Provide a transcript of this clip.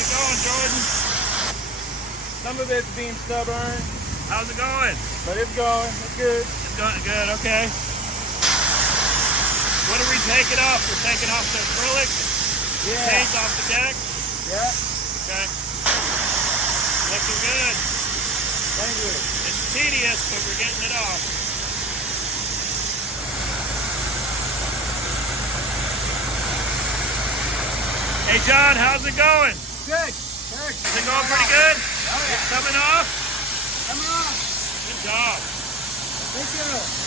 it going, Jordan? Some of it's being stubborn, How's it going? but it's going. It's good. It's going good, okay. What are we taking off? We're taking off the acrylic, Yeah. paint off the deck. Yeah. Okay. Looking good. Thank you. It's tedious, but we're getting it off. Hey John, how's it going? Good. Good. Is it going pretty good? Oh yeah. Coming off? Come on. Good job. Thank you.